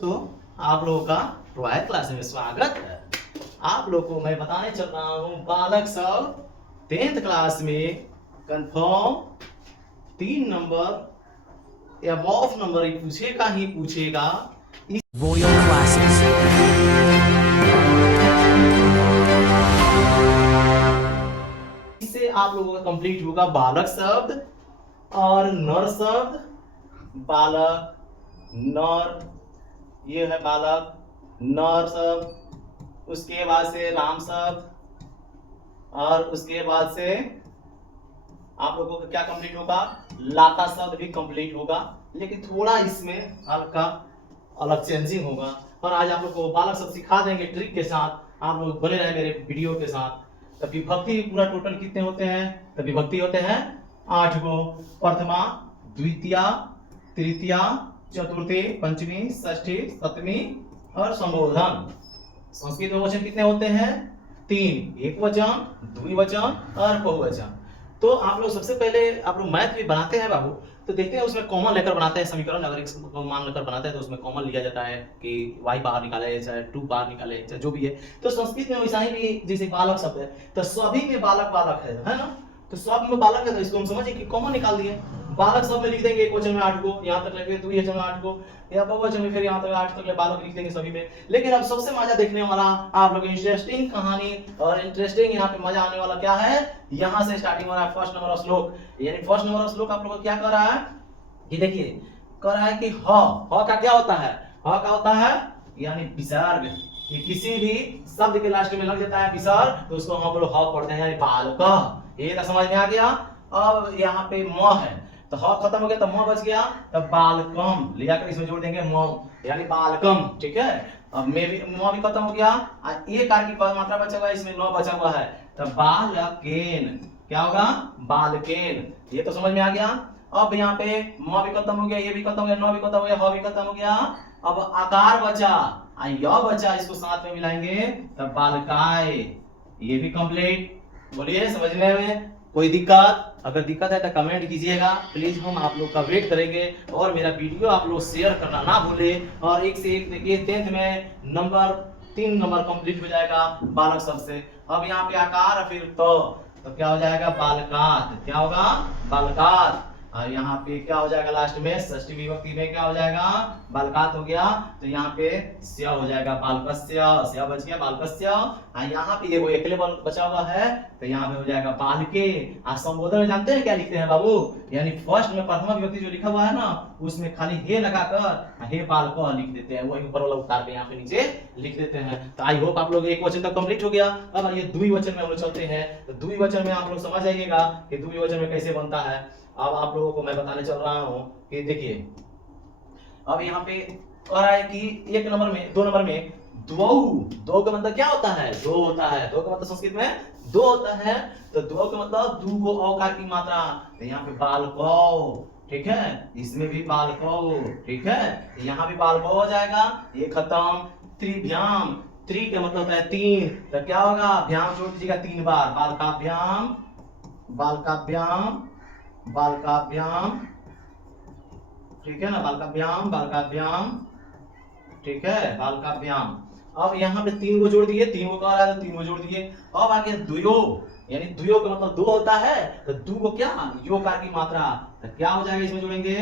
तो आप लोगों का रॉयल क्लास में स्वागत है। आप लोगों को मैं बताने चल रहा हूँ बालक सब 10th क्लास में कंफर्म 3 नंबर अबव नंबर ही पूछेगा Royal Classes. इससे आप लोगों का कंप्लीट होगा बालक शब्द और नर शब्द। बालक नर, ये है बालक नर शब्द, उसके बाद से राम शब्द, और उसके बाद से आप लोगों का क्या कंप्लीट होगा, लाता शब्द भी कंप्लीट होगा। लेकिन थोड़ा इसमें हल्का अलग चेंजिंग होगा। और आज आप लोग को बालक शब्द सिखा देंगे ट्रिक के साथ। आप लोग बने रहे मेरे वीडियो के साथ। तो विभक्ति पूरा टोटल कितने होते हैं, तो विभक्ति होते हैं 8 गो। प्रथमा, द्वितीया, तृतीया, चतुर्थी, पंचमी, षष्ठी, सप्तमी और संबोधन। संस्कृत में वचन कितने होते हैं, 3, एक वचन, द्विवचन और बहुवचन। तो आप लोग सबसे पहले आप लोग मैथ भी बनाते हैं बाबू, तो देखते हैं उसमें कॉमन लेकर बनाते हैं समीकरण। अगर एक मान लेकर बनाते हैं तो उसमें कॉमन लिया जाता है कि y बाहर निकाले चाहे 2 बाहर निकाले चाहे जो भी है। तो संस्कृत में वैसा ही भी जैसे बालक शब्द है, तो सभी में बालक बालक है ना। तो सब में बालक है, तो इसको हम समझिए कि कॉमन निकाल दिए। बालक सब में लिख देंगे एक वचन में 8 को, यहाँ तक लेके द्विवचन में 8 को, या बहुवचन में फिर यहाँ तक 8 तक ले बालक लिख देंगे सभी में। लेकिन अब सबसे मजा देखने वाला आप लोग इंटरेस्टिंग कहानी और इंटरेस्टिंग यहाँ पे मजा आने वाला क्या है, यहाँ से स्टार्टिंग हो रहा है फर्स्ट नंबर ऑफ श्लोक। यानी फर्स्ट नंबर ऑफ श्लोक आप लोग को क्या कर रहा है, ये देखिए कर रहा है कि ह का क्या होता है, ह का होता है यानी विसर्ग। ये किसी भी शब्द के लास्ट में लग जाता है विसर्ग, तो उसको हम लोग ह पढ़ते हैं यानी बालक। ये तो समझ में आ गया। अब यहाँ पे म है, तो ह खत्म हो गया तो म बच गया, तो बालकम ले जाकर इसमें जोड़ देंगे म यानी बालकम। ठीक है, अब में भी म भी खत्म हो गया, एक कार की मात्रा बचा हुआ है, इसमें न बचा हुआ है, तो बालकेन क्या होगा, बालकेन। ये तो समझ में आ गया। अब यहाँ पे म भी खत्म हो गया, ये भी खत्म हो गया, न भी खत्म हो गया, ह भी खत्म हो गया। अब आकार बचा, य बचा, इसको साथ में मिलाएंगे तब बालकाय। ये भी कंप्लीट। बोलिए समझने में कोई दिक्कत, अगर दिक्कत है तो कमेंट कीजिएगा प्लीज, हम आप लोग का वेट करेंगे। और मेरा वीडियो आप लोग शेयर करना ना भूले। और एक से एक देखिए 10th में नंबर 3 नंबर कंप्लीट हो जाएगा बालक शब्द से। अब यहाँ पे आकार फिर तो क्या हो जाएगा, बालकात। क्या होगा, बालकात। और यहाँ पे क्या हो जाएगा लास्ट में, षष्ठी विभक्ति में क्या हो जाएगा, बालकात हो गया, तो यहाँ पे स्य हो जाएगा, बालकस्य। स्य बच गया, बालकस्य। यहाँ पे ये वो अकेले बचा हुआ है, तो यहाँ पे हो जाएगा बालके। संबोधन में जानते हैं क्या लिखते हैं बाबू, यानी फर्स्ट में प्रथमा विभक्ति जो लिखा हुआ है ना, उसमें खाली हे लगाकर हे बालक लिख देते हैं, वही ऊपर वाला उतार के यहाँ पे नीचे लिख देते हैं। तो आई होप आप लोग एक वचन तक कंप्लीट हो गया। अब ये द्विवचन में हम लोग चलते हैं, तो द्विवचन में आप लोग समझ जाइएगा कि द्विवचन में कैसे बनता है। अब आप लोगों को मैं बताने चल रहा हूँ कि देखिए, अब यहाँ पे कह रहा है कि 1 नंबर में 2 नंबर में द्वौ। दो का मतलब क्या होता है, दो होता है। दो का मतलब संस्कृत में दो होता है, तो दो का मतलब दू को औकार की मात्रा, तो यहाँ पे बालको। ठीक है, इसमें भी बालको। ठीक है, यहाँ भी बालको हो जाएगा, ये खत्म। त्रिभ्याम, त्रि का मतलब होता है 3, तो क्या होगा, भ्याम जोड़ दीजिएगा 3 बार, बालकाभ्याम, बालकाभ्याम, बालकाभ्याम। ठीक है ना, बालकाभ्याम, बालकाभ्याम। ठीक है, बालकाभ्याम। अब यहाँ पे 3 को जोड़ दिए, 3 को कह रहा है तो 3 को जोड़ दिए। अब आगे द्वयो, यानी द्वयो का मतलब दो होता है, तो दू को क्या, यो कार की मात्रा, तो क्या हो जाएगा इसमें जोड़ेंगे